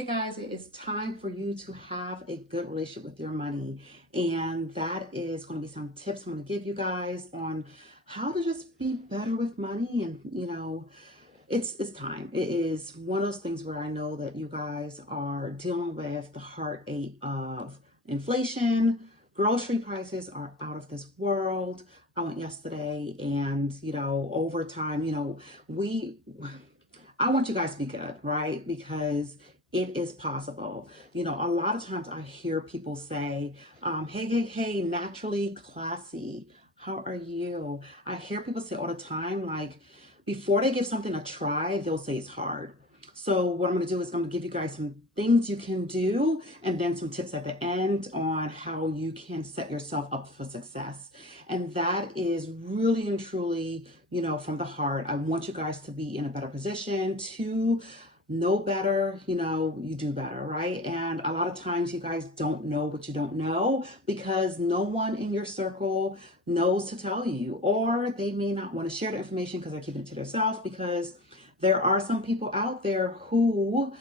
Hey guys, it is time for you to have a good relationship with your money. And that is going to be some tips I'm going to give you guys on how to just be better with money. And, it's time. It is one of those things where I know that you guys are dealing with the heartache of inflation. Grocery prices are out of this world. I went yesterday and, over time, we I want you guys to be good, right? Because it is possible. A lot of times I hear people say, hey, naturally classy. How are you? I hear people say all the time, like, before they give something a try, they'll say it's hard. So what I'm going to do is I'm going to give you guys some things you can do and then some tips at the end on how you can set yourself up for success. And that is really and truly, from the heart. I want you guys to be in a better position to know better, you do better, right? And a lot of times you guys don't know what you don't know because no one in your circle knows to tell you, or they may not want to share the information because they're keeping it to themselves, because there are some people out there who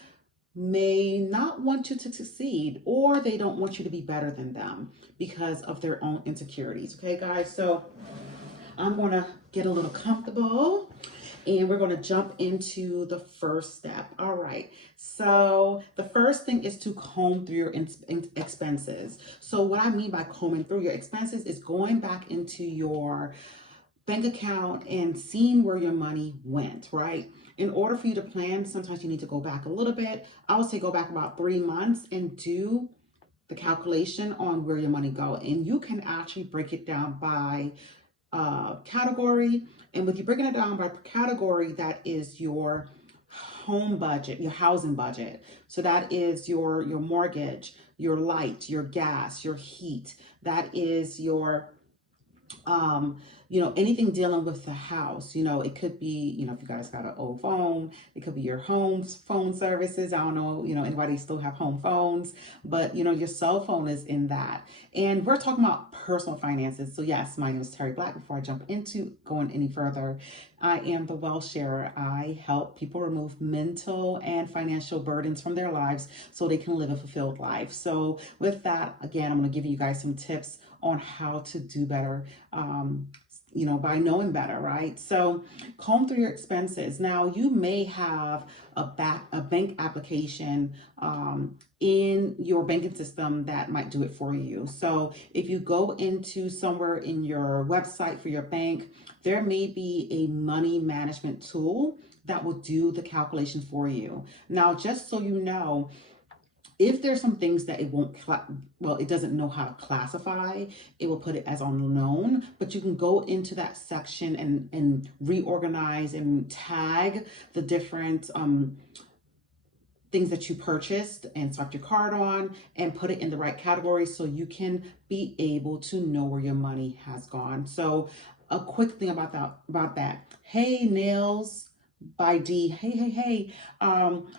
may not want you to succeed, or they don't want you to be better than them because of their own insecurities. Okay, guys, so I'm going to get a little comfortable and we're going to jump into the first step. All right. So the first thing is to comb through your expenses. So what I mean by combing through your expenses is going back into your bank account and seeing where your money went, right? In order for you to plan, sometimes you need to go back a little bit. I would say go back about 3 months and do the calculation on where your money go. And you can actually break it down by category. And with you breaking it down by category, that is your home budget, your housing budget. So that is your mortgage, your light, your gas, your heat. That is your anything dealing with the house. It could be, if you guys got an old phone, it could be your home's phone services. I don't know, anybody still have home phones, but your cell phone is in that. And we're talking about personal finances. So yes, my name is Terry Black. Before I jump into going any further, I am the Wealth Sharer. I help people remove mental and financial burdens from their lives so they can live a fulfilled life. So with that, again, I'm going to give you guys some tips on how to do better, by knowing better, right? So comb through your expenses. Now you may have a bank application in your banking system that might do it for you. So if you go into somewhere in your website for your bank, there may be a money management tool that will do the calculation for you. Now, just so you know, if there's some things that it won't, it doesn't know how to classify, it will put it as unknown, but you can go into that section and reorganize and tag the different things that you purchased and swipe your card on and put it in the right category so you can be able to know where your money has gone. So a quick thing about that. Hey, nails by D. Hey.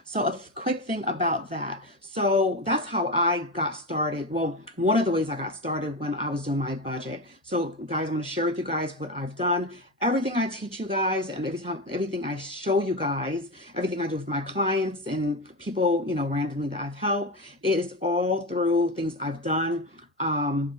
So a quick thing about that. So that's how I got started. Well, one of the ways I got started when I was doing my budget. So guys, I'm going to share with you guys what I've done. Everything I teach you guys and everything I show you guys, everything I do with my clients and people, randomly that I've helped, it is all through things I've done.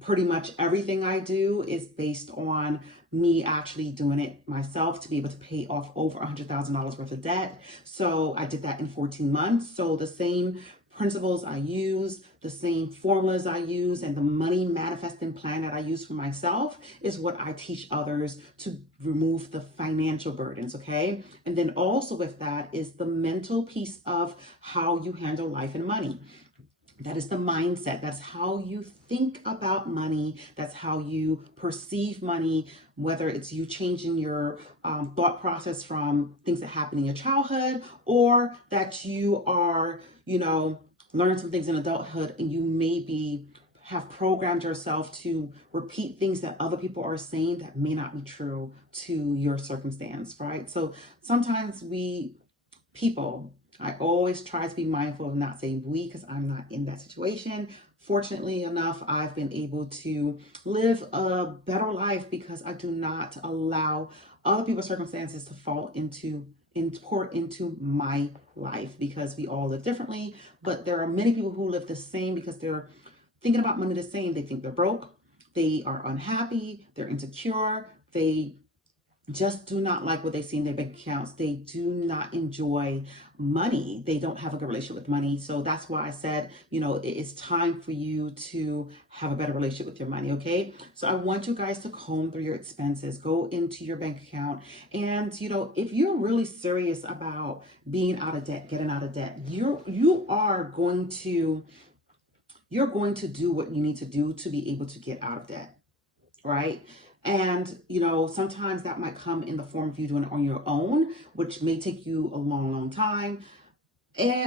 Pretty much everything I do is based on me actually doing it myself to be able to pay off over $100,000 worth of debt. So I did that in 14 months. So the same principles I use, the same formulas I use, and the money manifesting plan that I use for myself is what I teach others to remove the financial burdens, okay? And then also with that is the mental piece of how you handle life and money. That is the mindset. That's how you think about money. That's how you perceive money, whether it's you changing your thought process from things that happen in your childhood, or that you are, learning some things in adulthood and you maybe have programmed yourself to repeat things that other people are saying that may not be true to your circumstance, right? So sometimes I always try to be mindful of not saying we because I'm not in that situation. Fortunately enough, I've been able to live a better life because I do not allow other people's circumstances to fall into and pour into my life, because we all live differently. But there are many people who live the same because they're thinking about money the same. They think they're broke, they are unhappy, they're insecure, they just do not like what they see in their bank accounts. They do not enjoy money. They don't have a good relationship with money. So that's why I said, it is time for you to have a better relationship with your money. Okay. So I want you guys to comb through your expenses, go into your bank account. And, if you're really serious about being out of debt, getting out of debt, you're going to do what you need to do to be able to get out of debt, right? And, sometimes that might come in the form of you doing it on your own, which may take you a long, long time.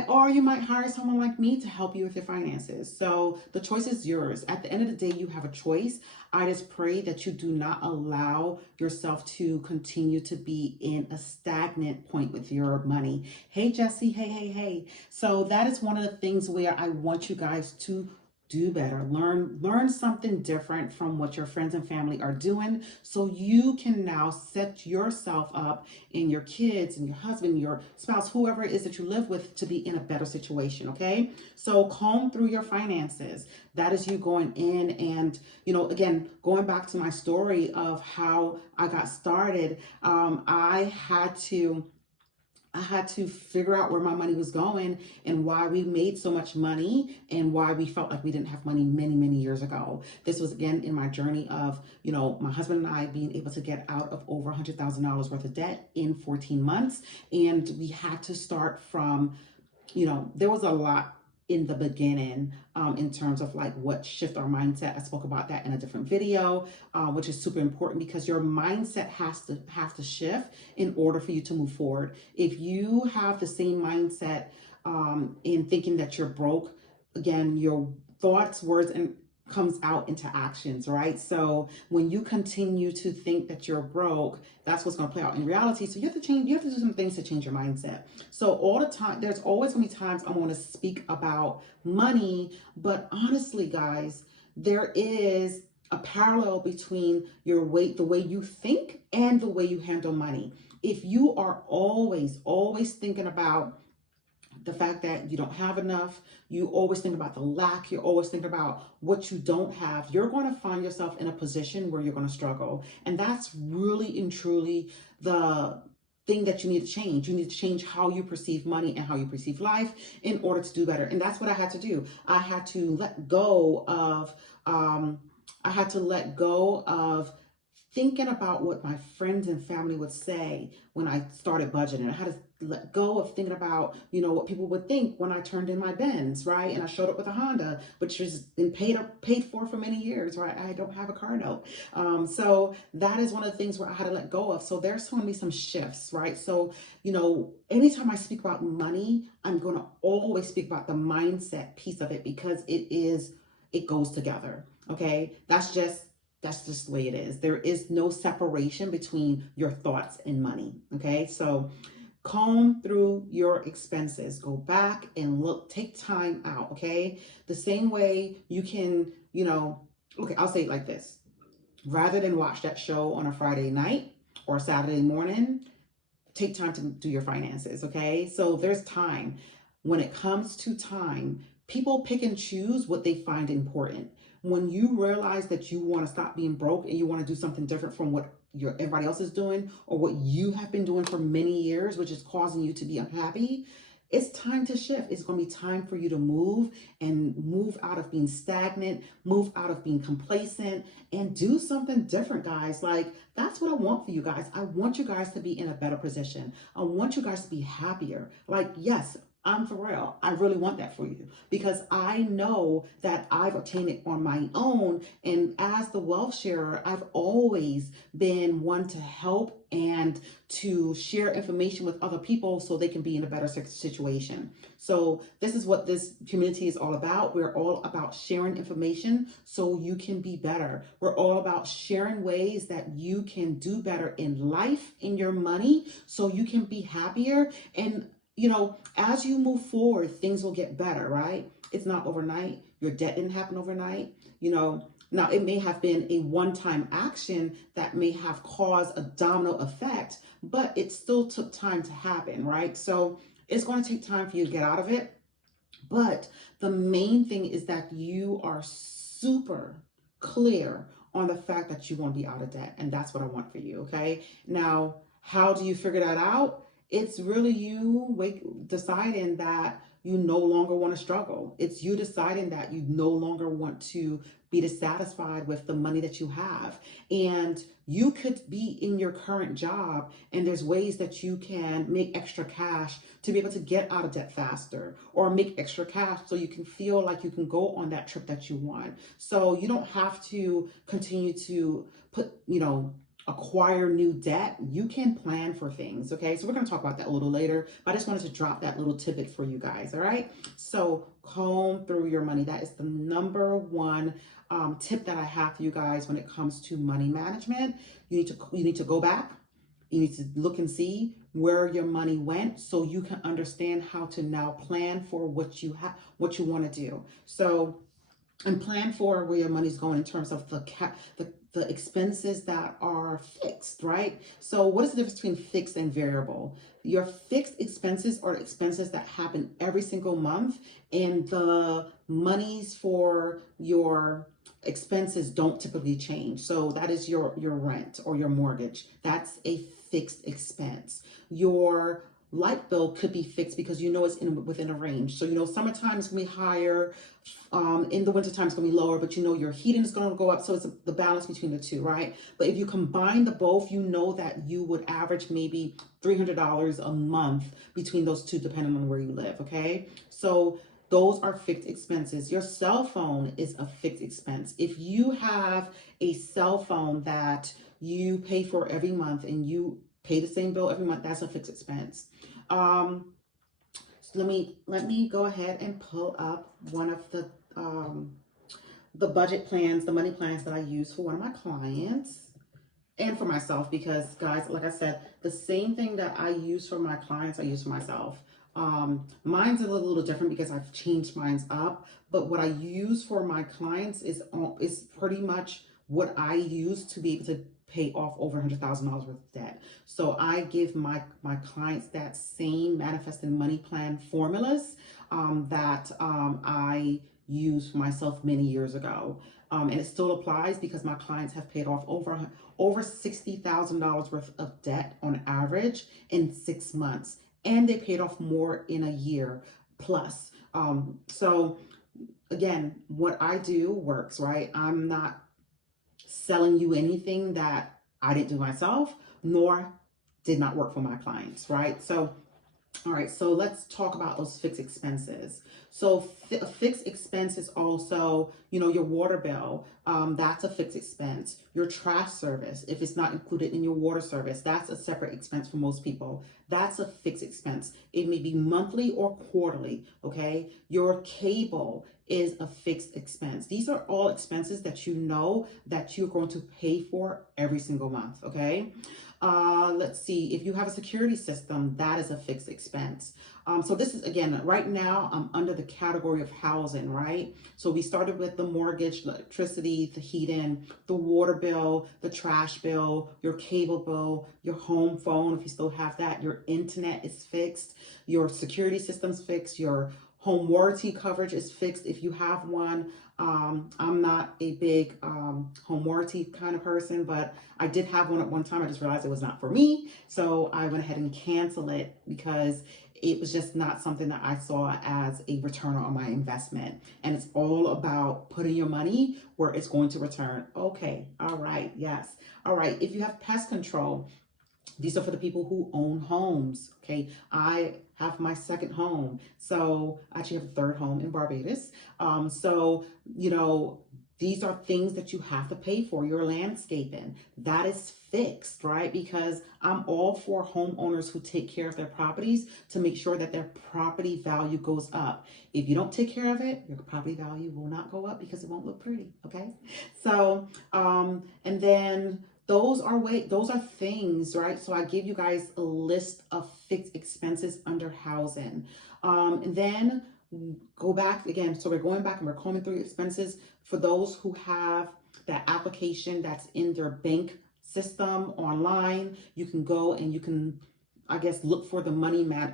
Or you might hire someone like me to help you with your finances. So the choice is yours. At the end of the day, you have a choice. I just pray that you do not allow yourself to continue to be in a stagnant point with your money. Hey, Jesse. Hey. So that is one of the things where I want you guys to do better. Learn something different from what your friends and family are doing, so you can now set yourself up and your kids and your husband, your spouse, whoever it is that you live with, to be in a better situation. Okay. So comb through your finances. That is you going in and, again, going back to my story of how I got started. I had to figure out where my money was going and why we made so much money and why we felt like we didn't have money many, many years ago. This was, again, in my journey of, my husband and I being able to get out of over $100,000 worth of debt in 14 months. And we had to start from, there was a lot in the beginning in terms of like what shift our mindset. I spoke about that in a different video, which is super important, because your mindset has to shift in order for you to move forward. If you have the same mindset in thinking that you're broke, again, your thoughts, words, and comes out into actions, right? So when you continue to think that you're broke, that's what's going to play out in reality. So you have to do some things to change your mindset. So all the time, there's always going to be times I'm going to speak about money, but honestly, guys, there is a parallel between the way you think and the way you handle money. If you are always thinking about the fact that you don't have enough, you always think about the lack, you're always thinking about what you don't have, you're going to find yourself in a position where you're going to struggle. And that's really and truly the thing that you need to change. You need to change how you perceive money and how you perceive life in order to do better. And that's what I had to do. I had to let go of thinking about what my friends and family would say when I started budgeting. I had to let go of thinking about, what people would think when I turned in my Benz, right? And I showed up with a Honda, which has been paid for many years, right? I don't have a car note. So that is one of the things where I had to let go of. So there's going to be some shifts, right? So, anytime I speak about money, I'm going to always speak about the mindset piece of it, because it goes together. Okay. That's just the way it is. There is no separation between your thoughts and money. Okay. So comb through your expenses, go back and look, take time out. Okay. The same way you can, okay, I'll say it like this. Rather than watch that show on a Friday night or Saturday morning, take time to do your finances. Okay. So there's time. When it comes to time, people pick and choose what they find important. When you realize that you want to stop being broke and you want to do something different from what everybody else is doing, or what you have been doing for many years, which is causing you to be unhappy, it's time to shift. It's going to be time for you to move out of being stagnant, move out of being complacent, and do something different, guys. Like, that's what I want for you guys. I want you guys to be in a better position. I want you guys to be happier. Like, yes, I'm for real. I really want that for you, because I know that I've obtained it on my own. And as the wealth sharer, I've always been one to help and to share information with other people so they can be in a better situation. So this is what this community is all about. We're all about sharing information so you can be better. We're all about sharing ways that you can do better in life, in your money, so you can be happier. And as you move forward, things will get better, right? It's not overnight. Your debt didn't happen overnight. Now, it may have been a one-time action that may have caused a domino effect, but it still took time to happen, right? So it's going to take time for you to get out of it. But the main thing is that you are super clear on the fact that you want to be out of debt. And that's what I want for you. Okay. Now, how do you figure that out? It's really you deciding that you no longer want to struggle. It's you deciding that you no longer want to be dissatisfied with the money that you have. And you could be in your current job, and there's ways that you can make extra cash to be able to get out of debt faster, or make extra cash so you can feel like you can go on that trip that you want. So you don't have to continue to acquire new debt. You can plan for things. Okay. So we're going to talk about that a little later, but I just wanted to drop that little tidbit for you guys. All right. So comb through your money. That is the number one tip that I have for you guys when it comes to money management. You need to go back. You need to look and see where your money went so you can understand how to now plan for what you want to do. So, and plan for where your money's going in terms of the expenses that are fixed, right? So what is the difference between fixed and variable? Your fixed expenses are expenses that happen every single month, and the monies for your expenses don't typically change. So that is your rent or your mortgage. That's a fixed expense. Your light bill could be fixed because it's within a range. So summertime is going to be higher, in the wintertime it's going to be lower, but your heating is going to go up. So it's the balance between the two, right? But if you combine the both, that you would average maybe $300 a month between those two, depending on where you live. Okay, so those are fixed expenses. Your cell phone is a fixed expense. If you have a cell phone that you pay for every month and you pay the same bill every month, that's a fixed expense. So let me go ahead and pull up one of the budget plans, the money plans that I use for one of my clients and for myself, because guys, like I said, the same thing that I use for my clients, I use for myself. Mine's a little different because I've changed mine's up, but what I use for my clients is pretty much what I use to be able to pay off over $100,000 worth of debt. So I give my clients that same manifested money plan formulas that I used for myself many years ago. And it still applies because my clients have paid off over $60,000 worth of debt on average in 6 months. And they paid off more in a year plus. So again, what I do works, right? I'm not selling you anything that I didn't do myself, nor did not work for my clients, right? So, all right, so let's talk about those fixed expenses. So fixed expense is also, your water bill, that's a fixed expense. Your trash service, if it's not included in your water service, that's a separate expense for most people. That's a fixed expense. It may be monthly or quarterly, okay? Your cable is a fixed expense. These are all expenses that that you're going to pay for every single month, okay? Let's see, if you have a security system, that is a fixed expense. So this is, again, right now I'm under the category of housing, right? So we started with the mortgage, electricity, the heating, the water bill, the trash bill, your cable bill, your home phone, if you still have that, your internet is fixed, your security system's fixed, your home warranty coverage is fixed if you have one. I'm not a big home warranty kind of person, but I did have one at one time. I just realized it was not for me. So I went ahead and canceled it because it was just not something that I saw as a return on my investment. And it's all about putting your money where it's going to return. Okay. All right. Yes. All right. If you have pest control, these are for the people who own homes. Okay. I have my second home. So I actually have a third home in Barbados. These are things that you have to pay for. Your landscaping, that is fixed, right? Because I'm all for homeowners who take care of their properties to make sure that their property value goes up. If you don't take care of it, your property value will not go up because it won't look pretty, okay? So, and then those are things, right? So I give you guys a list of fixed expenses under housing. And then go back again. So we're going back and we're combing through expenses for those who have that application that's in their bank system online. You can go and you can, I guess, look for the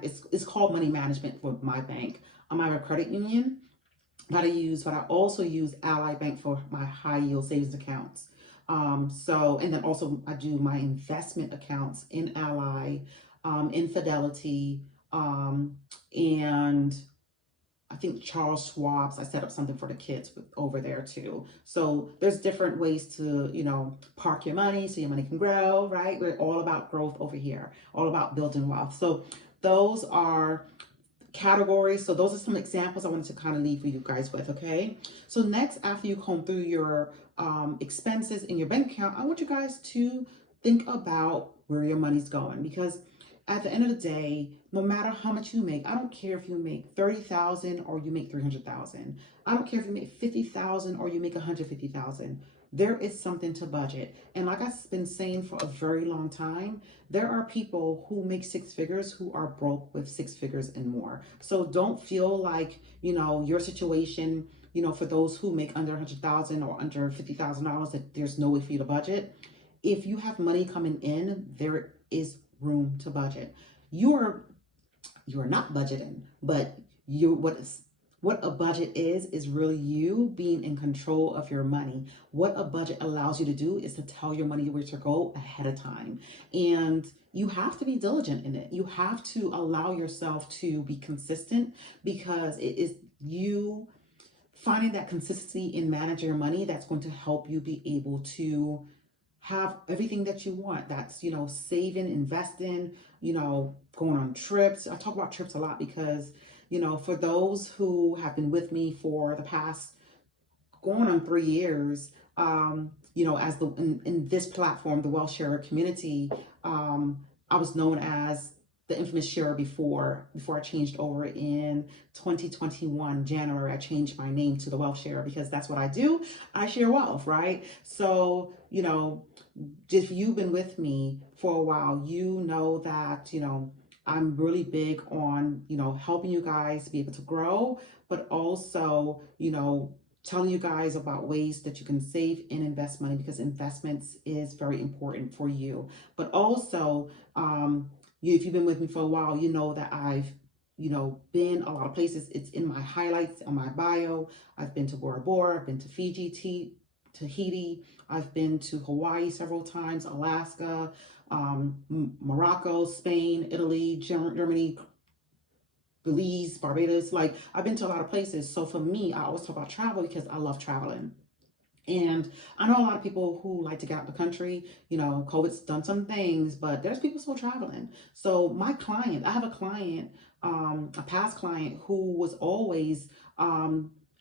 it's called money management for my bank. I have a credit union that I use, but I also use Ally Bank for my high yield savings accounts. And then also I do my investment accounts in Ally, in Fidelity, and I think Charles Schwab's, I set up something for the kids over there too. So there's different ways to, park your money so your money can grow, right? We're all about growth over here, all about building wealth. So those are categories. So those are some examples I wanted to kind of leave you guys with, okay? So next, after you comb through your expenses in your bank account, I want you guys to think about where your money's going, because at the end of the day, no matter how much you make, I don't care if you make 30,000 or you make 300,000. I don't care if you make 50,000 or you make 150,000. There is something to budget. And like I've been saying for a very long time, there are people who make six figures who are broke with six figures and more. So don't feel like, your situation, for those who make under 100,000 or under $50,000, that there's no way for you to budget. If you have money coming in, there is room to budget. You are not budgeting, but what a budget is really you being in control of your money. What a budget allows you to do is to tell your money where to go ahead of time. And you have to be diligent in it. You have to allow yourself to be consistent, because it is you finding that consistency in managing your money that's going to help you be able to have everything that you want. That's, saving, investing, going on trips. I talk about trips a lot because, for those who have been with me for the past going on 3 years, as in this platform, the Wealth Sharer community, I was known as the infamous sharer before I changed over in 2021, January. I changed my name to the Wealth Sharer because that's what I do. I share wealth, right? So, if you've been with me for a while, you know that, I'm really big on, helping you guys be able to grow, but also, telling you guys about ways that you can save and invest money, because investments is very important for you. But also, if you've been with me for a while, you know that I've, been a lot of places. It's in my highlights on my bio. I've been to Bora Bora, I've been to Fiji, Tahiti. I've been to Hawaii several times, Alaska, Morocco, Spain, Italy, Germany, Belize, Barbados. Like, I've been to a lot of places. So for me, I always talk about travel because I love traveling. And I know a lot of people who like to get out the country. COVID's done some things, but there's people still traveling. So I have a client, a past client who was always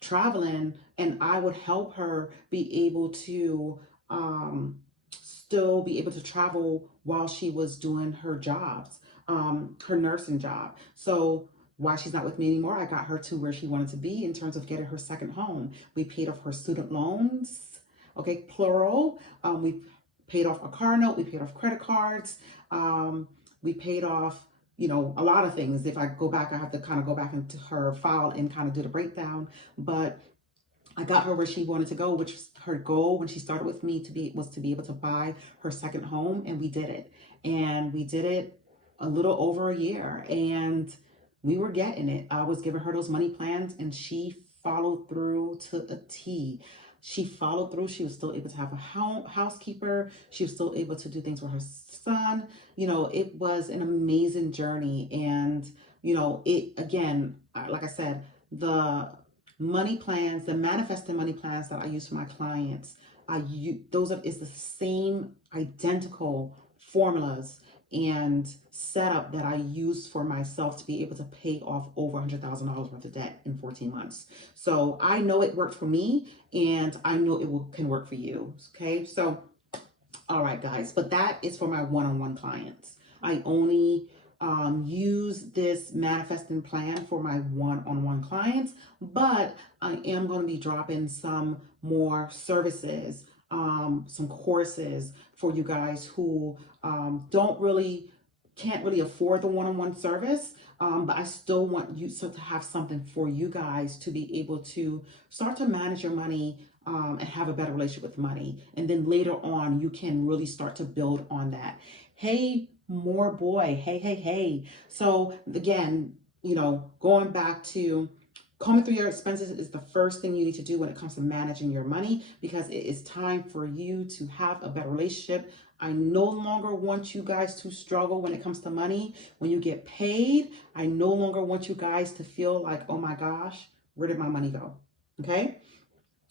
traveling, and I would help her be able to still be able to travel while she was doing her jobs, her nursing job. So while she's not with me anymore, I got her to where she wanted to be in terms of getting her second home. We paid off her student loans, okay, plural. We paid off a car note. We paid off credit cards. We paid off, a lot of things. If I go back, I have to kind of go back into her file and kind of do the breakdown. But I got her where she wanted to go, which was her goal when she started with me was to be able to buy her second home, and we did it. And we did it a little over a year, and we were getting it. I was giving her those money plans, and she followed through to a T. She followed through. She was still able to have a housekeeper. She was still able to do things with her son. It was an amazing journey. And, it, again, like I said, the money plans, the manifesting money plans that I use for my clients, is the same identical formulas and setup that I use for myself to be able to pay off over $100,000 worth of debt in 14 months. So I know it worked for me, and I know it can work for you. Okay. So, all right, guys, but that is for my one-on-one clients. I only use this manifesting plan for my one-on-one clients, but I am going to be dropping some more services, some courses for you guys who can't really afford the one-on-one service, but I still want you to have something for you guys to be able to start to manage your money and have a better relationship with money. And then later on, you can really start to build on that. Hey, more boy. Hey, hey, hey. So again, going back to combing through your expenses is the first thing you need to do when it comes to managing your money, because it is time for you to have a better relationship. I no longer want you guys to struggle when it comes to money. When you get paid, I no longer want you guys to feel like, oh my gosh, where did my money go? Okay.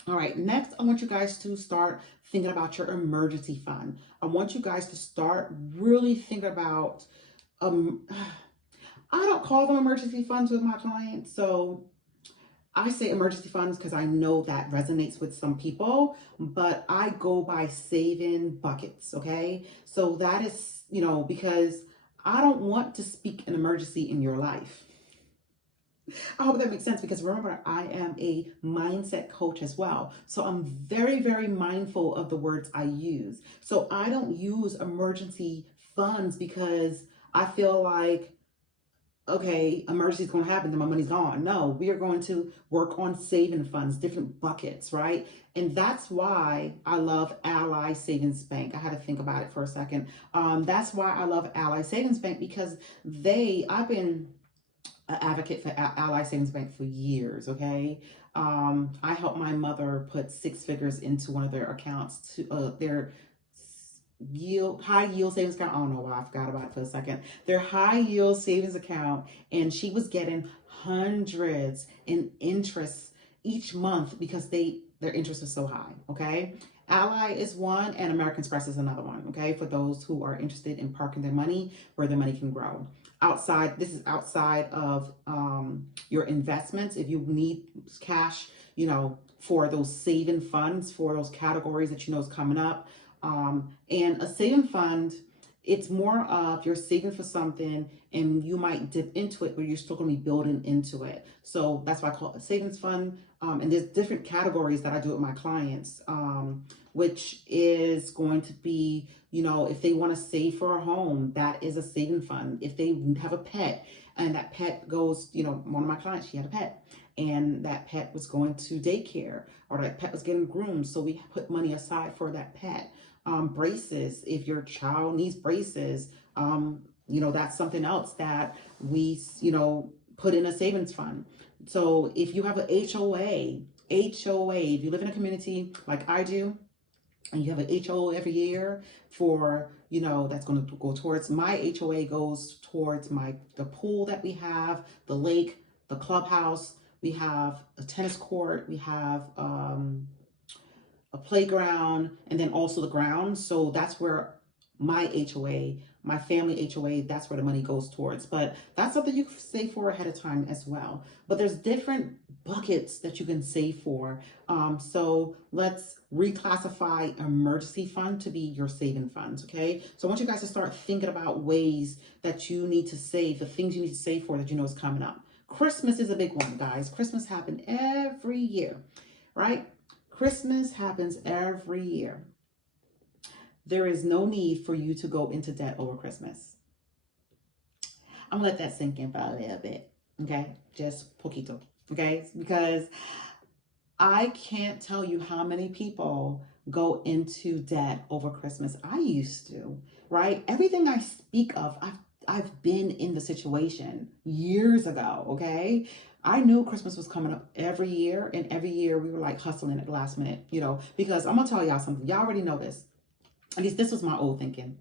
All right, next, I want you guys to start thinking about your emergency fund. I want you guys to start really thinking about, um, I don't call them emergency funds with my clients. So I say emergency funds because I know that resonates with some people, but I go by saving buckets, okay? So that is, because I don't want to speak an emergency in your life. I hope that makes sense, because remember, I am a mindset coach as well. So I'm very, very mindful of the words I use. So I don't use emergency funds because I feel like, okay, emergency is going to happen, then my money's gone. No, we are going to work on saving funds, different buckets, right? And that's why I love Ally Savings Bank. I had to think about it for a second. That's why I love Ally Savings Bank, because I've been an advocate for Ally Savings Bank for years, okay? I helped my mother put 6 figures into one of their accounts, to their high yield savings account. I don't know why I forgot about it for a second. Their high yield savings account, and she was getting hundreds in interest each month because their interest was so high, okay? Ally is one, and American Express is another one, okay? For those who are interested in parking their money where their money can grow. This is outside of your investments. If you need cash, for those saving funds, for those categories that is coming up. And a saving fund, it's more of you're saving for something and you might dip into it, but you're still going to be building into it. So that's why I call it a savings fund. And there's different categories that I do with my clients, which is going to be, if they want to save for a home, that is a saving fund. If they have a pet and that pet goes, one of my clients, she had a pet, and that pet was going to daycare, or that pet was getting groomed. So we put money aside for that pet. Braces, if your child needs braces, that's something else that we, put in a savings fund. So if you have an HOA, if you live in a community like I do, and you have an HOA every year for, that's going to go towards, my HOA goes towards the pool that we have, the lake, the clubhouse, we have a tennis court, we have a playground, and then also the grounds. So that's where my HOA, my family HOA, that's where the money goes towards. But that's something you can save for ahead of time as well. But there's different buckets that you can save for. So let's reclassify emergency fund to be your saving funds, okay? So I want you guys to start thinking about ways that you need to save, the things you need to save for that is coming up. Christmas is a big one, guys. Christmas happens every year, right? Christmas happens every year. There is no need for you to go into debt over Christmas. I'm gonna let that sink in for a little bit, okay? Just poquito, okay? Because I can't tell you how many people go into debt over Christmas. I used to, right? Everything I speak of, I've been in the situation years ago, okay? I knew Christmas was coming up every year, and every year we were like hustling at the last minute, because I'm gonna tell y'all something. Y'all already know this. At least this was my old thinking.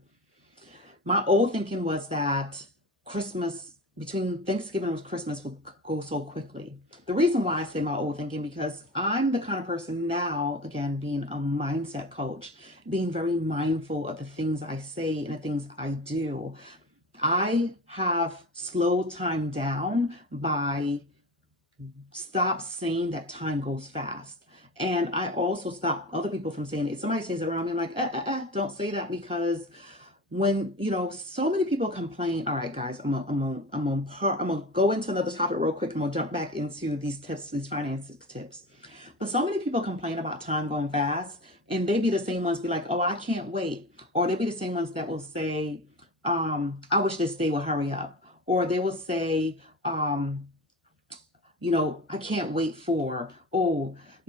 My old thinking was that Christmas, between Thanksgiving and Christmas, would go so quickly. The reason why I say my old thinking, because I'm the kind of person now, again, being a mindset coach, being very mindful of the things I say and the things I do. I have slowed time down by stop saying that time goes fast. And I also stop other people from saying it. If somebody says it around me, I'm like, don't say that, because when, so many people complain. All right, guys, I'm gonna go into another topic real quick. I'm gonna jump back into these tips, these finance tips. But so many people complain about time going fast, and they be the same ones be like, oh, I can't wait. Or they be the same ones that will say, I wish this day will hurry up. Or they will say, I can't wait for,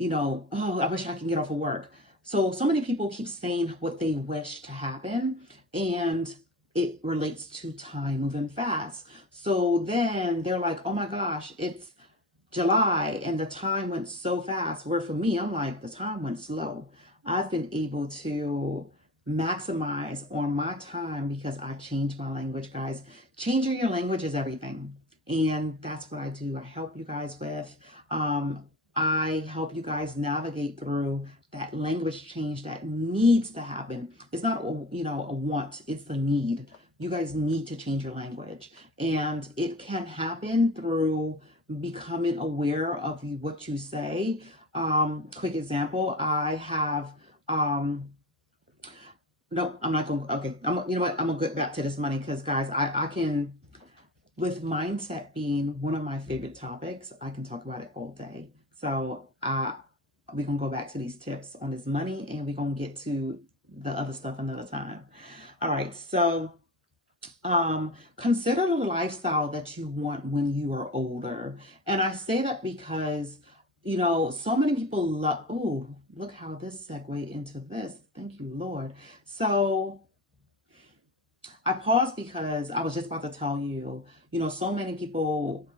oh, I wish I can get off of work. So many people keep saying what they wish to happen, and it relates to time moving fast. So then they're like, oh my gosh, it's July and the time went so fast. Where for me, I'm like, the time went slow. I've been able to maximize on my time because I changed my language, guys. Changing your language is everything. And that's what I do. I help you guys with. Um, I help you guys navigate through that language change that needs to happen. It's not, a want, it's the need. You guys need to change your language. And it can happen through becoming aware of what you say. Quick example, I have, no, I'm not going to, okay. You know what? I'm going to get back to this money because, guys, I can, with mindset being one of my favorite topics, I can talk about it all day. So we're going to go back to these tips on this money, and we're going to get to the other stuff another time. All right. So consider the lifestyle that you want when you are older. And I say that because, so many people love, oh, look how this segued into this. Thank you, Lord. So I paused because I was just about to tell you, so many people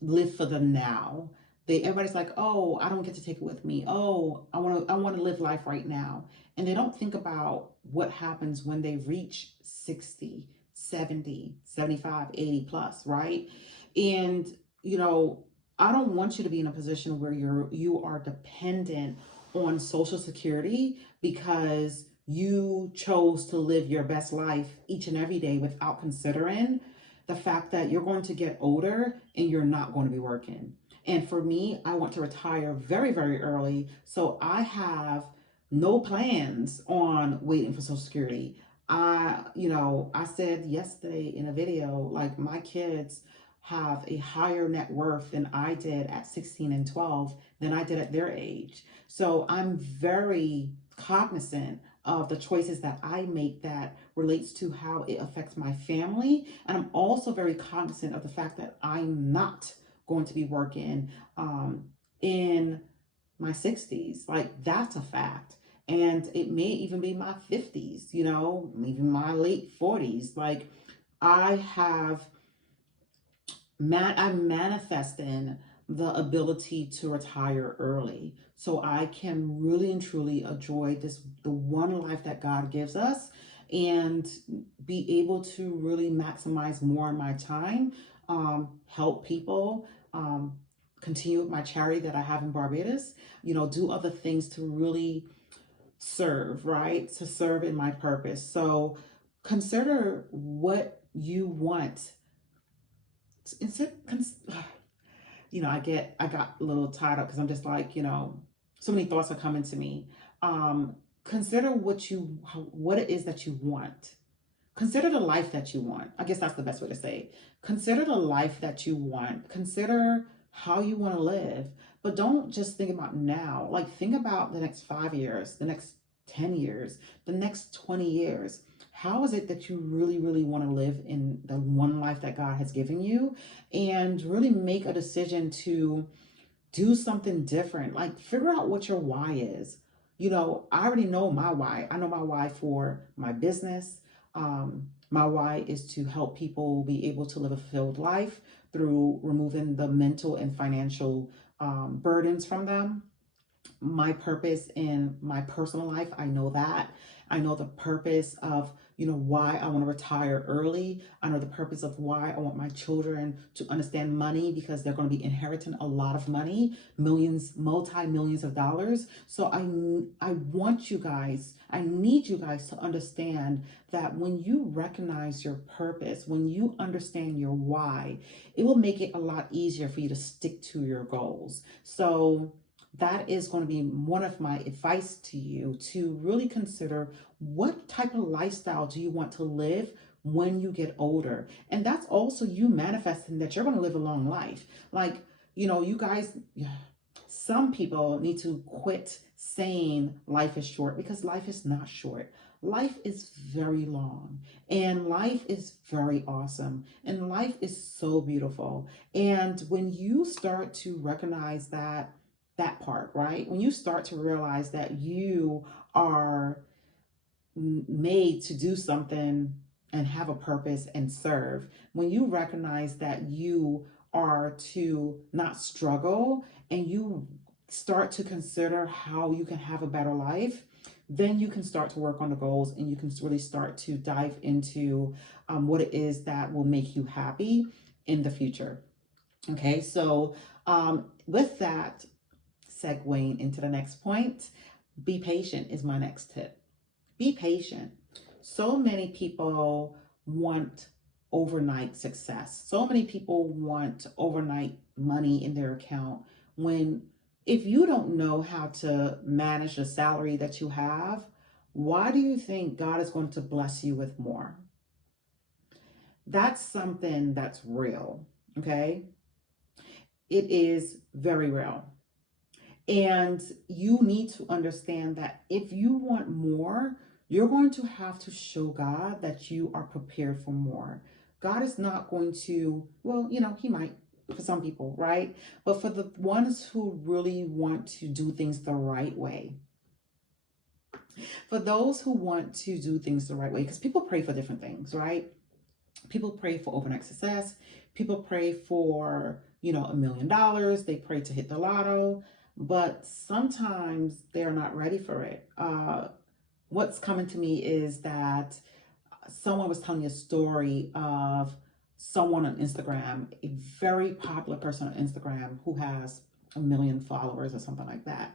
live for the now. Everybody's like, oh, I don't get to take it with me. Oh, I want to live life right now. And they don't think about what happens when they reach 60, 70, 75, 80 plus, right? And, I don't want you to be in a position where you are dependent on Social Security because you chose to live your best life each and every day without considering the fact that you're going to get older and you're not going to be working. And for me, I want to retire very, very early. So I have no plans on waiting for Social Security. I said yesterday in a video, like my kids have a higher net worth than I did at 16 and 12 than I did at their age. So I'm very cognizant of the choices that I make that relates to how it affects my family. And I'm also very cognizant of the fact that I'm not going to be working in my 60s. Like, that's a fact. And it may even be my 50s, even my late 40s. Like, I'm manifesting the ability to retire early so I can really and truly enjoy the one life that God gives us, and be able to really maximize more of my time, help people, continue with my charity that I have in Barbados, do other things to really serve, right? To serve in my purpose. So consider what you want. I got a little tied up because I'm just like, so many thoughts are coming to me. Consider what it is that you want. Consider the life that you want. I guess that's the best way to say it. Consider the life that you want. Consider how you want to live. But don't just think about now. Like, think about the next 5 years, the next 10 years, the next 20 years. How is it that you really, really want to live in the one life that God has given you? And really make a decision to do something different. Like, figure out what your why is. I already know my why. I know my why for my business. My why is to help people be able to live a fulfilled life through removing the mental and financial burdens from them. My purpose in my personal life, I know that. I know the purpose of, why I want to retire early. I know the purpose of why I want my children to understand money, because they're going to be inheriting a lot of money, millions, multi-millions of dollars. So I want you guys, I need you guys to understand that when you recognize your purpose, when you understand your why, it will make it a lot easier for you to stick to your goals. So that is going to be one of my advice to you, to really consider what type of lifestyle do you want to live when you get older. And that's also you manifesting that you're going to live a long life. Like, you guys, some people need to quit saying life is short, because life is not short. Life is very long, and life is very awesome, and life is so beautiful. And when you start to recognize that that part, right? When you start to realize that you are made to do something and have a purpose and serve, when you recognize that you are to not struggle and you start to consider how you can have a better life, then you can start to work on the goals and you can really start to dive into what it is that will make you happy in the future. Okay, so with that, segueing into the next point, be patient is my next tip. Be patient. So many people want overnight success. So many people want overnight money in their account when, if you don't know how to manage the salary that you have, why do you think God is going to bless you with more? That's something that's real, okay? It is very real. And you need to understand that if you want more, you're going to have to show God that you are prepared for more. God is not going to, well, he might for some people, right? But for the ones who really want to do things the right way, for those who want to do things the right way, because people pray for different things, right? People pray for overnight success. People pray for, $1 million. They pray to hit the lotto, but sometimes they're not ready for it. What's coming to me is that someone was telling me a story of someone on Instagram, a very popular person on Instagram who has 1 million followers or something like that.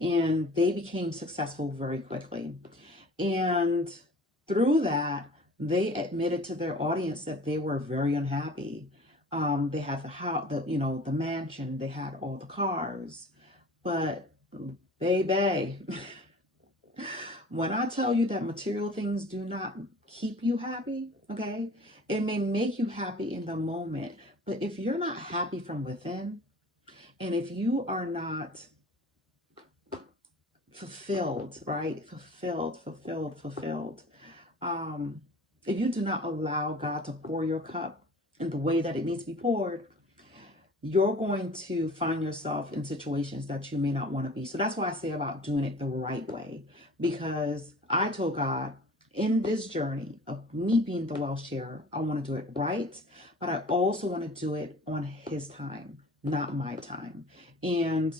And they became successful very quickly. And through that, they admitted to their audience that they were very unhappy. They had the house, the mansion, they had all the cars, but baby, when I tell you that material things do not keep you happy, okay, it may make you happy in the moment, but if you're not happy from within, and if you are not fulfilled, right? Fulfilled. If you do not allow God to pour your cup in the way that it needs to be poured, you're going to find yourself in situations that you may not want to be. So that's why I say about doing it the right way, because I told God, in this journey of me being the wealth sharer, I want to do it right, but I also want to do it on His time, not my time. And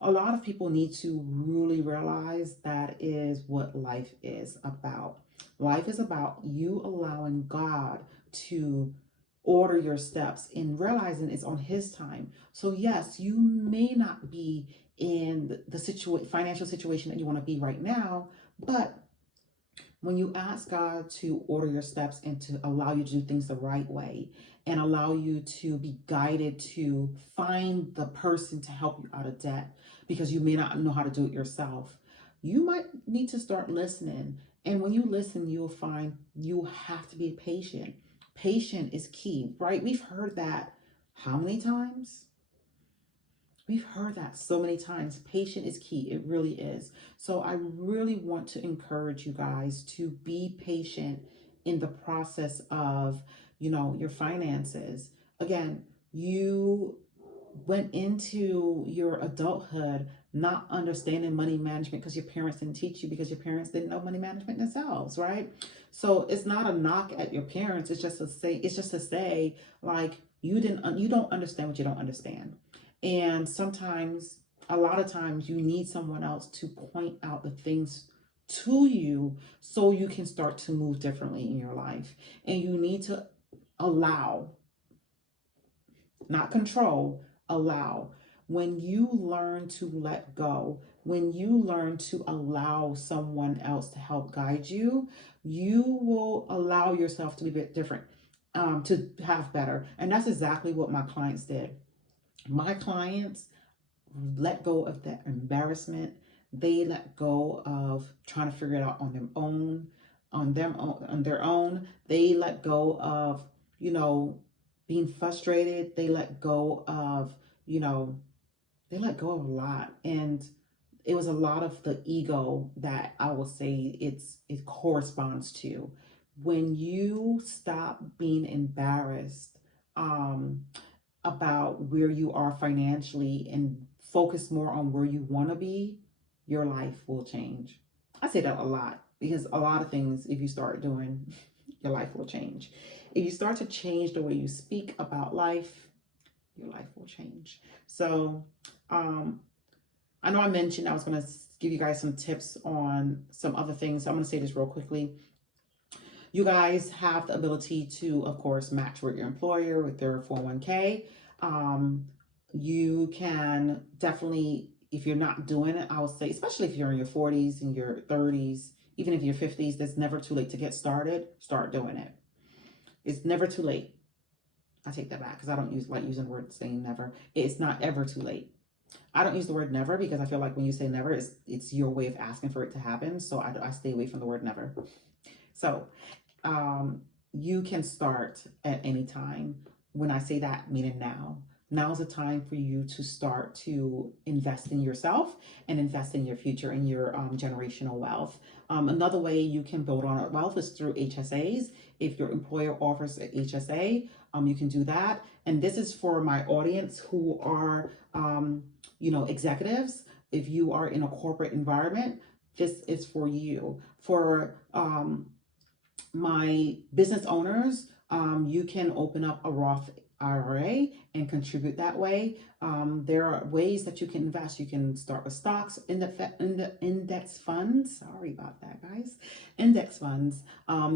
a lot of people need to really realize that is what life is about. Life is about you allowing God to order your steps and realizing it's on His time. So yes, you may not be in the financial situation that you want to be right now, but when you ask God to order your steps and to allow you to do things the right way and allow you to be guided to find the person to help you out of debt because you may not know how to do it yourself, you might need to start listening. And when you listen, you'll find you have to be patient. Patient is key, right? We've heard that how many times? We've heard that so many times. Patient is key. It really is. So I really want to encourage you guys to be patient in the process of, your finances. Again, you went into your adulthood not understanding money management because your parents didn't teach you, because your parents didn't know money management themselves, right? So it's not a knock at your parents. It's just to say like you don't understand what you don't understand. And sometimes, a lot of times, you need someone else to point out the things to you so you can start to move differently in your life. And you need to allow, not control, allow. When you learn to let go, when you learn to allow someone else to help guide you, you will allow yourself to be a bit different, to have better. And that's exactly what my clients did. My clients let go of that embarrassment. They let go of trying to figure it out on their own. They let go of, being frustrated. They let go of, they let go of a lot. And it was a lot of the ego that I will say it corresponds to. When you stop being embarrassed, about where you are financially and focus more on where you want to be, your life will change. I say that a lot because a lot of things, if you start doing, your life will change. If you start to change the way you speak about life, your life will change. So, I know I mentioned I was going to give you guys some tips on some other things. I'm going to say this real quickly. You guys have the ability to, of course, match with your employer with their 401k. You can definitely, if you're not doing it, I would say, especially if you're in your 40s and your 30s, even if you're 50s, it's never too late to get started. Start doing it. It's never too late. I take that back because I don't like using the word saying never. It's not ever too late. I don't use the word never because I feel like when you say never, it's your way of asking for it to happen. So I stay away from the word never. So you can start at any time. When I say that, meaning now. Now is the time for you to start to invest in yourself and invest in your future and your generational wealth. Another way you can build on wealth is through HSAs. If your employer offers an HSA, you can do that. And this is for my audience who are, executives. If you are in a corporate environment, this is for you. For my business owners, you can open up a Roth IRA and contribute that way. There are ways that you can invest. You can start with stocks, in the index funds. Sorry about that, guys. Index funds.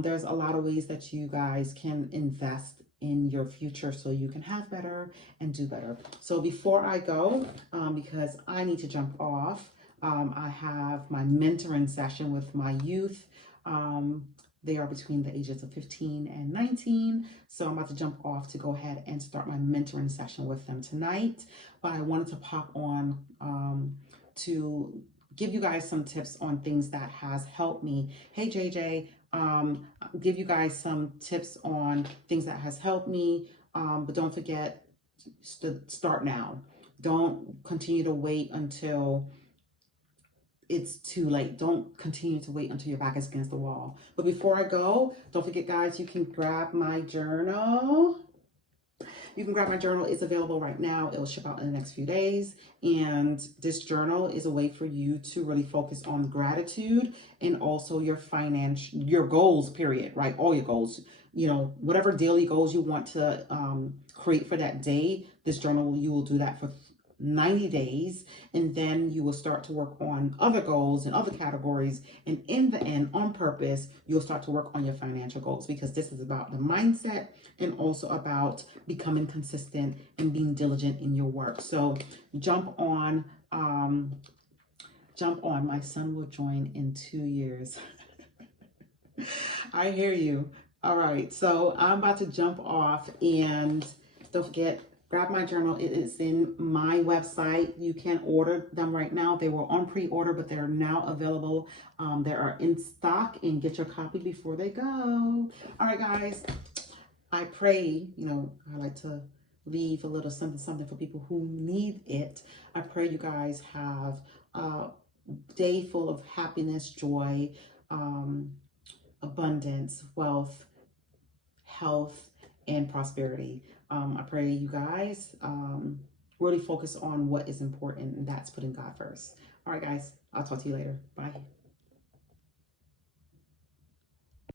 There's a lot of ways that you guys can invest in your future so you can have better and do better. So before I go, because I need to jump off, I have my mentoring session with my youth. They are between the ages of 15 and 19. So I'm about to jump off to go ahead and start my mentoring session with them tonight. But I wanted to pop on to give you guys some tips on things that has helped me. Hey, JJ, give you guys some tips on things that has helped me. But don't forget to start now. Don't continue to wait until it's too late. Don't continue to wait until your back is against the wall. But before I go, don't forget, guys, you can grab my journal. You can grab my journal. It's available right now. It will ship out in the next few days. And this journal is a way for you to really focus on gratitude and also your your goals, period, right? All your goals, whatever daily goals you want to create for that day, this journal, you will do that for 90 days, and then you will start to work on other goals and other categories, and in the end, on purpose, you'll start to work on your financial goals, because this is about the mindset and also about becoming consistent and being diligent in your work. So jump on. My son will join in 2 years. I hear you. All right, so I'm about to jump off, and don't forget, grab my journal. It is in my website. You can order them right now. They were on pre-order, but they're now available. They are in stock, and get your copy before they go. All right, guys. I pray, I like to leave a little something for people who need it. I pray you guys have a day full of happiness, joy, abundance, wealth, health, and prosperity. I pray you guys really focus on what is important, and that's putting God first. All right, guys, I'll talk to you later. Bye.